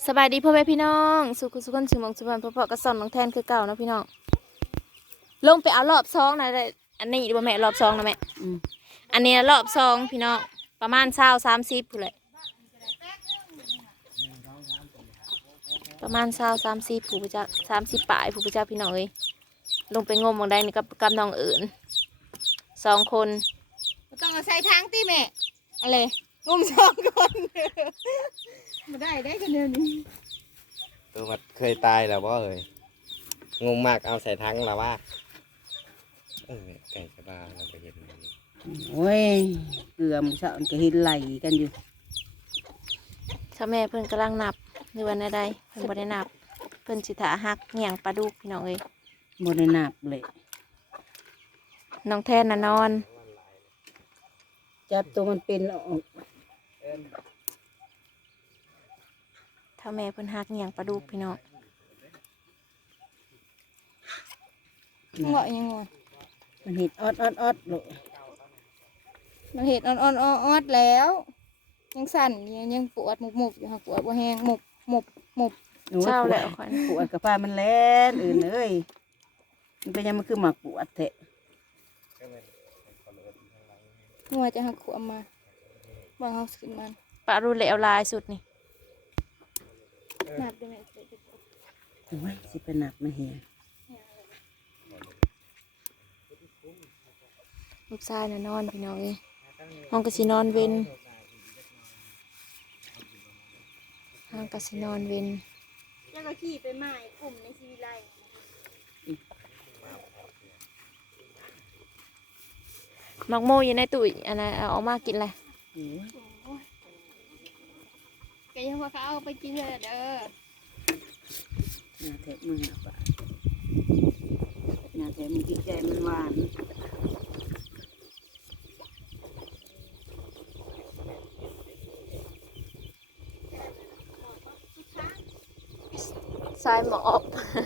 สบายดีพ่อแม่พี่น้องสุขสุขคนชื่อมงสุพรรณพ่อๆก็สอนน้องแทนคือเก่านะพี่น้องลงไปเอารอบซองนะอันนี้บ่แม่รอบซองนะแม่อันนี้รอบซองพี่น้องประมาณ20-30ผู้เลยประมาณ20-30ผู้ประจัก30ปลายผู้ประจักพี่น้องเอ้ยลงไปงมมองได้นี่กับน้องเอิญ2 คนต้องเอาใส่ทางตีแม่อะไรงม2 คนมาได้กันเดียวนี้ตัวมันเคยตายแล้วบ่เอ่ยงงมากเอาใส่ทั้งแล้วว่าไก่ชะบาเราไปเห็นโอ้ยเกลือมนสะมันก็เห็นไหลกันอยู่ถ้าแม่เพิ่นกำลังนับหรือว่าใดเพิ่นบ่ได้นับเพิ่นสิถาหักเหี่ยงปลาดุกพี่น้องเอ้ยบนได้นับเลยน้องแทนน่ะนอนจับตัวมันเป็นออกถ้าแม่เพิ่นหักเหี่ยงปลาดุกพี่น้องงอยังงอมันเห็ดออดเลยมันเห็ดออดแล้วยังสั่นยังปวดหมุบอยู่ค่ะปวดบ่แห้งหมุบเช้าแล้วค่อยปวดกับฟ้ามันแล่นอื่นเลยมันเป็นยังมันคือหมักปวดแทะงัวจะหักขวมาบางเฮาขึ้นมันปลารูเหลวลายสุดนี่นับได้ไหมโอ้ยสิเป็นหนักมาเหียลูกชายน่ะนอนพี่น้องเอ้ยห้องก็สินอนเว้นห้องก็สินอนเว้นแล้วก็ขี่ไปใหม่กลุ่มในชีวิตไรมักโมอยู่ในตู้อันนั้นเอาออกมากินอะไรแกยังว่าเขาเอาไปกินเลยเด้อหน้าแทะมือปะหน้าแทะมือที่ใจมันหวานสายหมอบ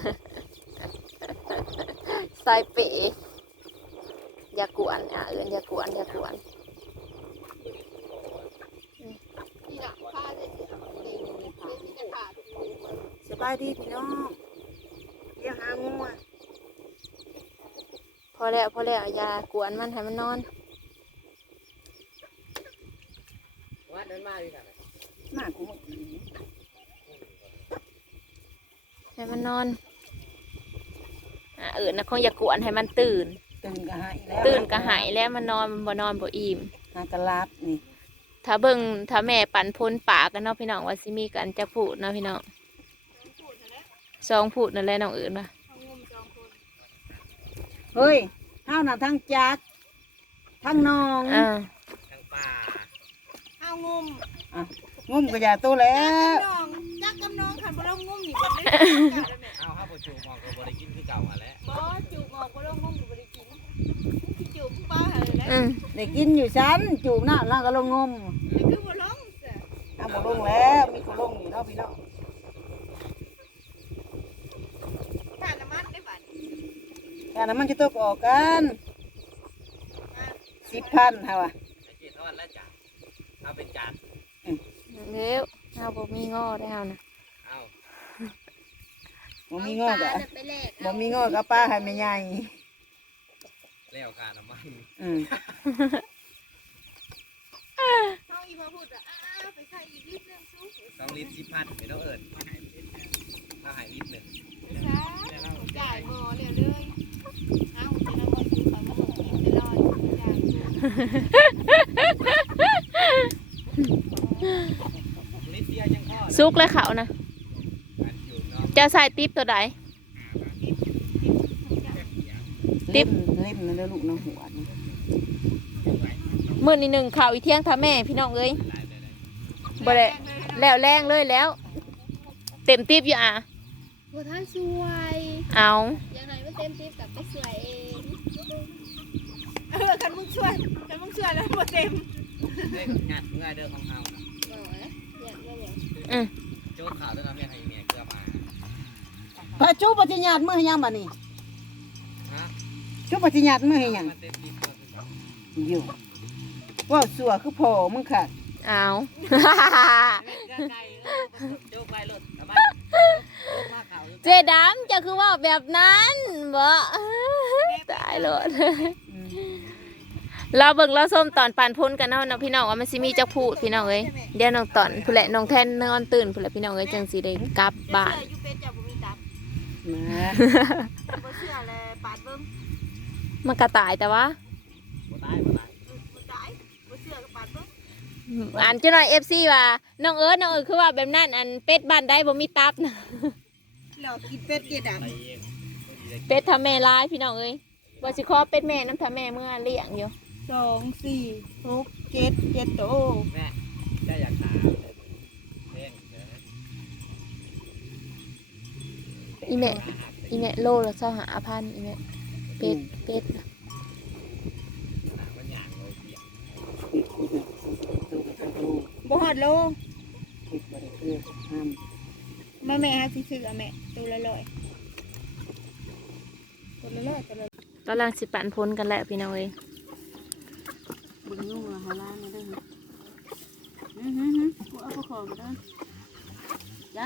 สายเป๋อย่ากวนเอิญอย่ากวนที่หลังผ้าเลยที่จะขาดสบายดีพี่น้องเลี้ยงหางูอ่ะพอแล้วอย่ากวนมันให้มันนอนวัดนั้นมาดีกว่าหน้ากูให้มันนอนเอิญนะคงอย่ากวนให้มันตื่นตื่นก็หายแล้วตื่นก็หายแล้วมันนอนบ่นอนบ่อิ่มหากระลาบนี่ถ้าแม่ปั่นพ้นป่ากันเนาะพี่น้องว่าสิมีกันจะพูดเนาะพี่น้อง2 พูดนั่นแหละน้องเอิญป่ะเฮ้ยเท่าน่ะทั้งจักทั้งนองทั้งป่าเอางมงุ่มกระยาตัวแล้วจักกับน้องขันบ่ลงงมนี่บ่ได้เอาข้าวปูจูมองก็บ่ได้กินคือเก่ามาแล้วบ่จูบออกบ่ลงงมบ่ได้กินจูบป้าหาเลยนะได้กินอยู่ชั้นจูบหน้าแล้วก็ลงงมนี่คือบ่ลงซะเอาบ่ลงแล้วมีคนลงอยู่เนาะพี่น้องถ้าน้ำมันได้บัดการน้ำมันจะตกออกกัน10,000ฮะวะไอ้เจี๊ยทอดแล้วจ้ะเอาเป็นจานเร็วเอาบ่มีง้อได้เอานะเอาบ่มีงอกอ่ะไปแลกบ่มีงอกกับป้าให้แม่ใหญ่แล้วค่าน้ำมันอืมเฮาอีมาพูดว่าไปใส่อีกนิดนึงสู้ 2 ลิตร10,000ไม่ต้องเอิญถ้าหายลิตรหนึ่งซะจ่ายบ่แล้วเลยเอ้าจะนำมาสู่ความบ่กินตลอดจ่ายลิตรเดียวยังพอซุกและเขานะกันอยู่เนาะจะใส่ติ๊บตัวใด ติ๊บเล่มนั่นแล้วลูกน้องหัวนี่มื้อนี้1ข้าวอีเที่ยงท่าแม่พี่น้องเอ้ยหลายเลยบ่ได้แล้วแรงเลยแล้ว เต็มติ๊บอยู่อ่ะบ่ทันสวยเอาอย่างไรไม่เต็มติ๊บกับไปสวยเองคันมึงสวยแล้วบ่เต็มเด้งัดง่ายเด้อของเฮานะบ่อยากบ่อยากอืมโจ๊กข่าวเด้อนะแม่ให้แม่เกลือมาพระจูปฏิญาณมื้อให้ยังบัดนี้ฮะจูปฏิญาณมื้อให้ยังมันเต็มลิตรก็คืออยู่ว่าสัวคือพ่อมึงค่ะเอาเจดำจะคือว่าแบบนั้นบ่ตายโลดเราเบิ่งเราส้มตอนปานพ้นกันเนาะพี่น้องว่ามันสิมีจักพูดพี่น้องเอ้ยเดี๋ยวน้องตอนผู้แหละน้องแทนนอนตื่นผู้แหละพี่น้องเอ้ยจังสิได้กลับบ้านอยู่เป็นจะบ่มีตับมาบ่เชื่อเลยปาดเบิ่งมันกระต่ายแต่ว่าบ่ตายบ่เชื่อก็ปาดเบิ่งอ่านจะหน่อย FC ว่าน้องเอิญคือว่าแบบนั้นอันเป็ดบ้านใดบ่มีตับนะเรากินเป็ดเกียดำเป็ดทำแม่ร้ายพี่น้องเอ้ยว่าสิขอเป็ดแม่น้ำทำแม่เมื่อเลี้ยงอยู่ 2 4 6 7โตแม่ได้อยากถามเล่นเด้ออีแม่โลละ25,000อีแม่เป็ดน่ะถามว่าหยางเลยเปียกบ่ฮอดโลคิดบ่ได้คือห้ามมาแม่หาสิซื้อแม่ตัวละ100ตัวละ100ตัวละกำลังสิปั่นพ้นกันแล้วพี่น้องเอ้ยบุญยุ่งละเฮาล้านนี่เด้อกูเอาไปขอมาเด้อจ้ะ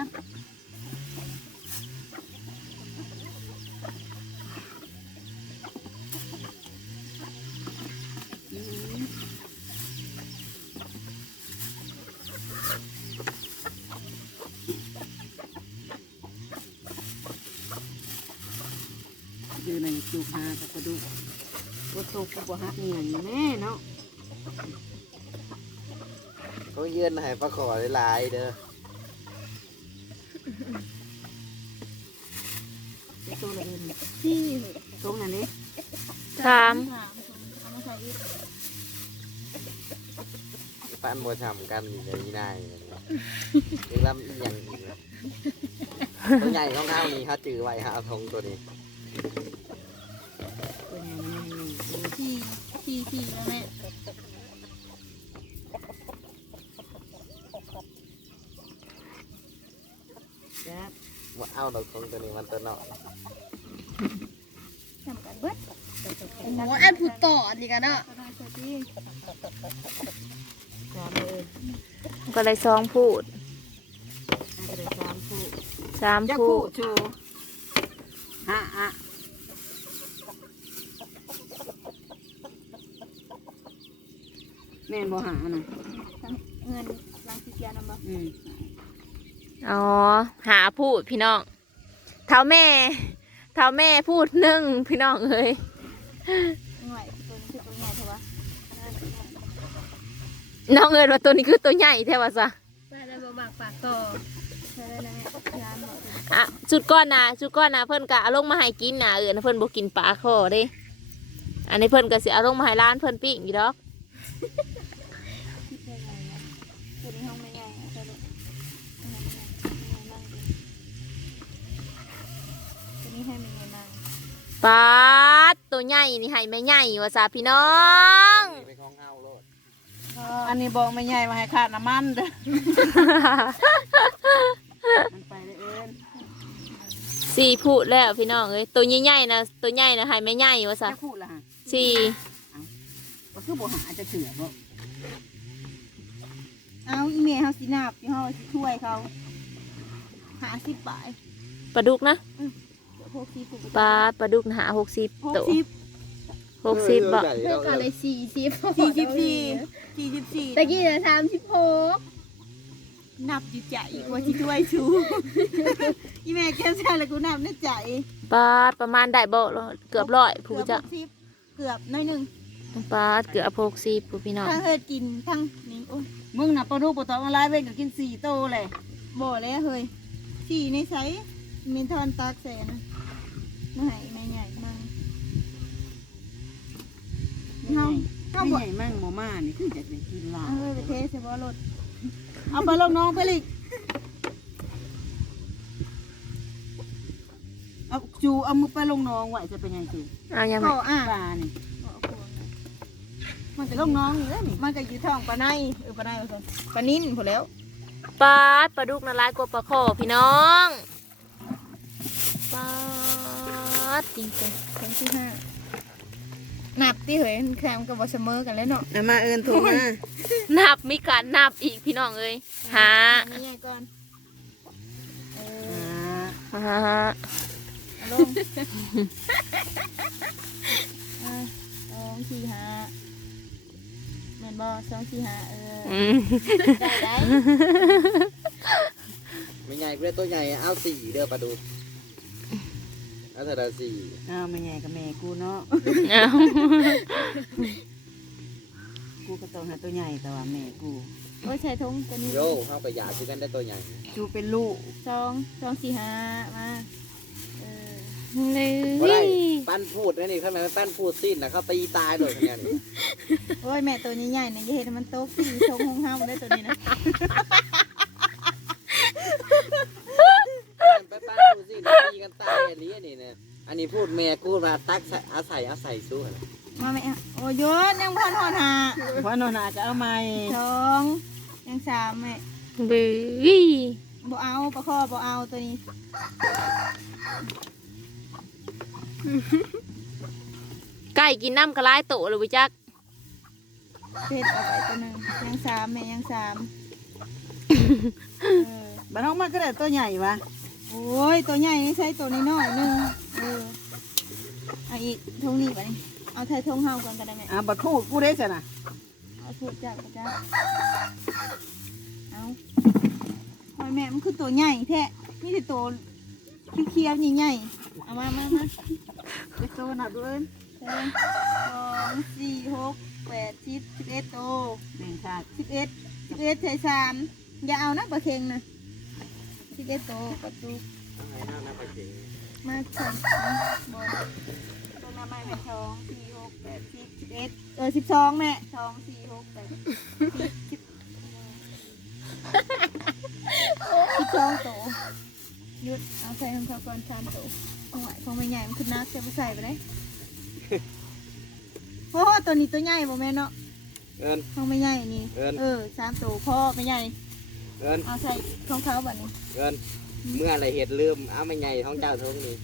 อยู่ในจุกหากับกระดูกบ่ตกบ่หักเงียนแน่เนาะเขาเยื่อนให้ปลาขอหลายๆเด้อตัวละเอิ้นที่ตรงนั้นนี่ถามเอามาใส่อีกปั้นบัวฉ่ำกันอยู่ในนี้นายยังลำอีหยังอีกเลยตัวใหญ่ของเขานี่เขาจือไว้หาทงตัวนี้ตัวใหญ่มันนี่ที่แล้วแม่จ้ะว่าเอาดอกทงตัวนี้มันตัวเนาะทำกันเบิดโอ้อันผู้ต่อนี่กันเนาะจ้ะเลยก็เลยซองพูดอันก็ได้3คู่ 3 จะพูคู่ดชูแม่นบ่หาน่ะเงินล้างขี้เกียจนำบ่อ๋อหาพูดพี่น้องเท้าแม่พูดหนึ่งพี่น้องเอ้ยหน่อยตัวนี้คือตัวใหญ่เท่าว่าน้องเอ้ยว่าตัวนี้คือตัวใหญ่แท้ว่าซะได้บ่บากปากต่อได้แล้วแม่ยามบ่อ่ะจุดก้อนนะเพิ่นกะเอาลงมาให้กินนะเพิ่นบ่กินปลาคอเด้อันนี้เพิ่นก็สิเอาลงมาให้ร้านเพิ่นปิ้งอยู่ดอกคิดได้ไงนะตัวนี้ห้องไม่ใหญ่อะตัวนี้ตัวนี้ให้มีเงินนางปลาตัวใหญ่นี่ให้แม่ใหญ่ว่าซะพี่น้องไปของเอาโลดอันนี้บอกไม่ใหญ่มาให้ขาดน้ำมันเด้อมันไปเลยเอิ้นสี่พูดแล้วพี่น้องเอ้ยตัวใหญ่ๆนะให้แม่ใหญ่ว่าซะจะคู่ละฮะสี่ก็คือบ่หาจะเถื่อบ่เอาอีเมลเฮาสินาบที่เฮาสิช่วยเขา50 บาทปลาดุกนะเดี๋ยวพวกที่ผูกปลาดุกนะหา60ตัว 60 60บาทเพื่อนกันเลย44ตะกี้น่ะ36นับอยู่ใจว่าสิช่วยชูอีเมลแค่ใช่แล้วกูนับในใจปลาประมาณได้บ่เกือบร้อยผู้จะเกือบน้อยหนึงปลาเกือบ60ผู้พี่น้องทั้งเฮ็ดกินทั้งนี่โอ้ยมึงน่ะปลาดุกบ่ต้องอะไรเว้นก็กิน4โตเลยบ่แล้วเฮ้ยสี่ในไสมีทอนตากแสนมาให้แม่ใหญ่มาเฮาใหญ่มั่งบ่มานี่คือจะได้กินหลาเอาเลยไปเทใส่บ่รถเอาไปลงน้องไปเลยเอาจูเอามือไปลงน้องไว้จะเป็นยังไงเอายังไงก็อ่ะปลานี่มันก็ลงน้องนี่แหละนี่มันก็อยู่ท้องปลาในปลาในว่าซั่นปลานิ่นพอแล้วปลาดุกน่ะหลายกว่าปลาคอพี่น้องปลาจริงครั้งที่5 นับที่เหยแคมกับบ่เสมอกันแล้วเนาะเอามาเอิ้นถุงมานับมีการนับอีกพี่น้องเอ้ยหาอันนี้ไงก่อนเออ่าหาเอาลง2 4 5แม่นบ่2 4 5ได้ไม่ใหญ่เพื่อตัวใหญ่เอาสี่เด้อปลาดูเอาเท่าไหร่สี่เอาแม่ใหญ่กับแม่กูเนาะเอากูก็ต้องหาตัวใหญ่แต่ว่าแม่กูโอ้ยใส่ถุงตัวนี้โยเข้าไปหยาชื่อกันได้ตัวใหญ่กูเป็นลูก 2 4 5มาเลยบ่ได้ปั้นพูดนั่นนี่ทำไมไม่ปั้นพูดสิ้นนะเขาตีตายเลยเนี่ยนี่โอ้ยแม่ตัวใหญ่ๆนี่อย่าเฮ็ดให้มันตกที่ชงห้องเฮาได้ตัวนี้นะไปปั้นพูดสิ้นตีกันตายอันนี้นี่เนี่ยอันนี้พูดแม่กูมาตักอาศัยสู้นะมาแม่โอ้ยโยนยังพ่อนหอดหาเพราะนอนอาจจะเอาใหม่ 2ยัง3แม่บื้อบ่เอาปลาคอบ่เอาตัวนี้ไก่กินน้ำกระไรโตหรือวิจักเผ็ดเอาไปตัวหนึงยัง3แม่ยัง3 บ้านน้องมันก็ได้ตัวใหญ่วะโอ้ยตัวใหญ่นี่ใช้ตัวน้อยๆนึงเอาอีกทงนี้บัดนี้เอาไทยทงเฮาก่อนก็ได้แม่บัดคู่กูได้สินะเอาถูกจับจ้ะเอาโอ้ยแม่มันคือตัวใหญ่แท้นี่คือตัวเคี้ยวๆใหญ่ๆเอามาเด็กโตนับด้วย 2 4 6 8 10 11โตแม่งขาด 11ใส่3อย่าเอานะปลาเค็งนะ11โตประตูเอาให้น้าไปเก่งมาใส่บอลตัวน้ำไม้แม่2 4 6 8 10 11 12แม่2 4 6 8 12โตหยุดเอาใส่ของเขาก่อน3โตของไหวของไม่ใหญ่มันคือนักจะไปใส่ไปได้โอ้ตัวนี้ตัวใหญ่บ่แม่เนาะเอินของไม่ใหญ่นี่เอิ้น 3โตพ่อไม่ใหญ่เอินเอาใส่ของเขาแบบนี้เอินเมื่อไรเหตุลืมเอาไม่ใหญ่ท้องเจ้าท้องนี้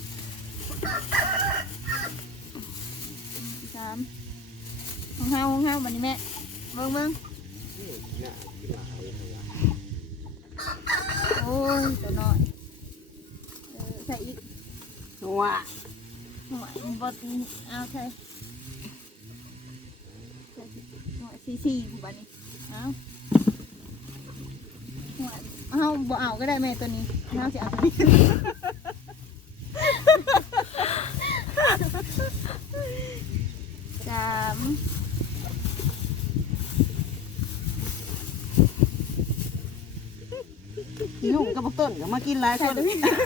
3ของเฮาแบบนี้แม่เบิ่งน่ากินหลายเลยว่ะโอ้ยตัวน้อยใส่อีกหัวหัวบดเอาใส่หัวสี่บัดนี้เอาหัวเอาบ่เอาก็ได้แม่ตัวนี้เอาสิเอาตัวนี้3 นุ่งกับบักต้นก็มากินหลายคน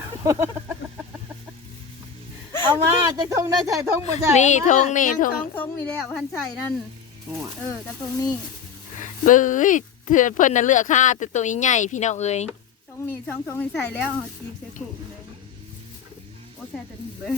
เอามาจะทงได้ใช่ทงบ่ใช่นี่ทงนี่ทงทงนี่แล้วพันใส่นั่นหัวกระทงนี่บื้อเถื่อนเพิ่นน่ะเลือกค่าแต่ตัวใหญ่พี่น้องเอ้ยทงนี่ทงนี่ใส่แล้วเอาจีบใส่ขู่เลยโอ้ใส่ตัวนี้เบ้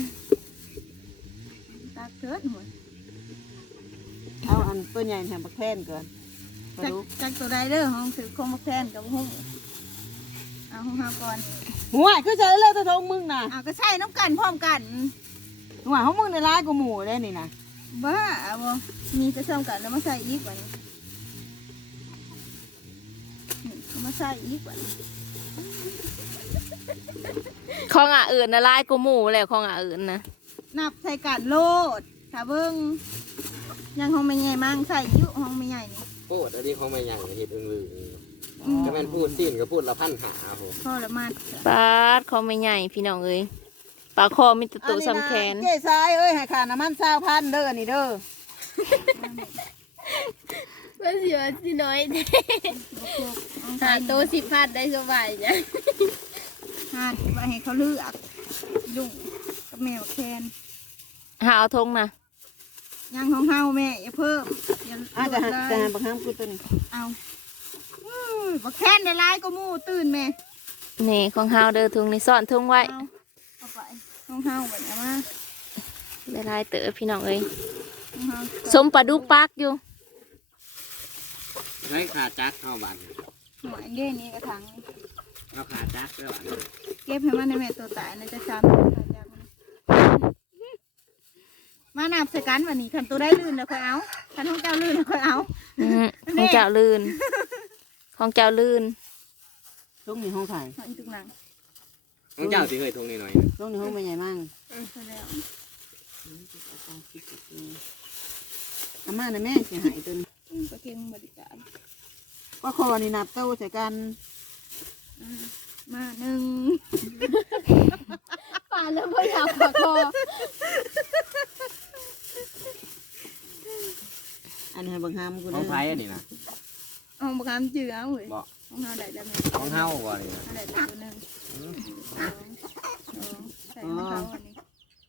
ตักเถิดหัวเอาอันตัวใหญ่แถมบักแทนก่อนมาดูจักตัวใดเด้อห้องถือคงมาแทนกับห้องเอาห้องหาก่อนหัวคือจะเลิกตัวทงมึงน่ะเอาก็ใช่น้ำกันพร้อมกันหัวเขามึงในร้ายกูหมูได้นี่นะบ้าบ่มีจะซ่อมกันแล้วมาใส่อีกว่านี้เอามาใส่อีกว่านี้ของอ่ะอื่นนะลายกูหมูแหละของอ่ะอื่นนะนับใส่กันโลดถ้าเบิ่งยังห้องไม่ใหญ่มั่งใส่อยุห้องไม่ใหญ่นี่พูดอันนี้เขาไม่ใหญ่เหตุอื่นก็แม่นพูดสิ้นก็พูดละพันหาผมพ่อละมัดปลาดเขาไม่ใหญ่พี่น้องเอ้ยปลาคอมีแตัวตัวสำแขนเจ๊ซ้ายเอ้ยให้ขาน้ำมัน20,000เด้อนี่เด้อมันเสียสิน้อยเด้หาโต10,000ได้สบายจ้ะหาดไว้ให้เขาเลือกลุงกับแมวแคนหาเอาทงนะยังของเฮาแม่อย่าเพิ่มอย่าอาจจะลหัดกเลจะยหันบักห้ามกูตัวนี้เอาบักแคนได้ร้ายก็มู่ตื่นแม่นี่ของเฮาเด้อทงนี่ซ่อนทงไว้เอาไปของเฮาแบบนี้มาได้ลายเต๋อพี่น้องเอ้ยของเฮาสมปลาดุกปักอยู่ให้ขาจักเข้าบันหน่วยเด้นี่กระถางนี่เอาขาจักด้วยบันเก็บให้มันในแม่ตัวตายนะจะซ้ำมามานับใส่กันวันนี้คันตัวได้ลื่นแล้วค่อยเอาคันของเจ้าลื่นแล้วค่อยเอาของเจ้าลื่นของเจ้าลื่นตรงนี้ห้องถ่ายเอาอีกตึกหลังน้องเจ้าสิเคยทงนิดหน่อยตรงนี้ห้องเป็นใหญ่มากใช่แล้วอาม่าน่ะแม่สิหายจนประเคนบริการก็คอนี่นับเต้าใส่กันมาหนึ่งป่านแล้วบ่อยากปากคออันนี้ให้บังคับกูน้เด้องไผ่อันนี้นะเอาประกันจืดเอาเว้ยบอกของเฮาได้แล้วไหมน้องเฮาบ่นี่นะเฮาได้แล้วตัวหนึ่งสองใส่มาเขาอันนี้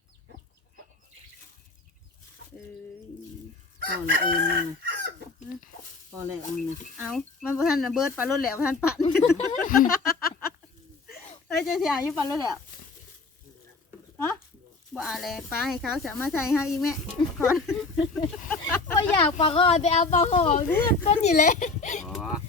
เออพ่อละเอิญนี่นะพ่อละเอิญนะเอามันบ่ทันระเบิดปลารถแล้วบ่ทันปั่นเฮ้ยจะเสียอยู่ปลารถแล้วฮะบ่อะไรป้าให้เขาจะมาใส่ให้อีกแม่ก่อนบ่อยากปากคอไปเอาปากคอคือต้นนี่แหละอ๋อ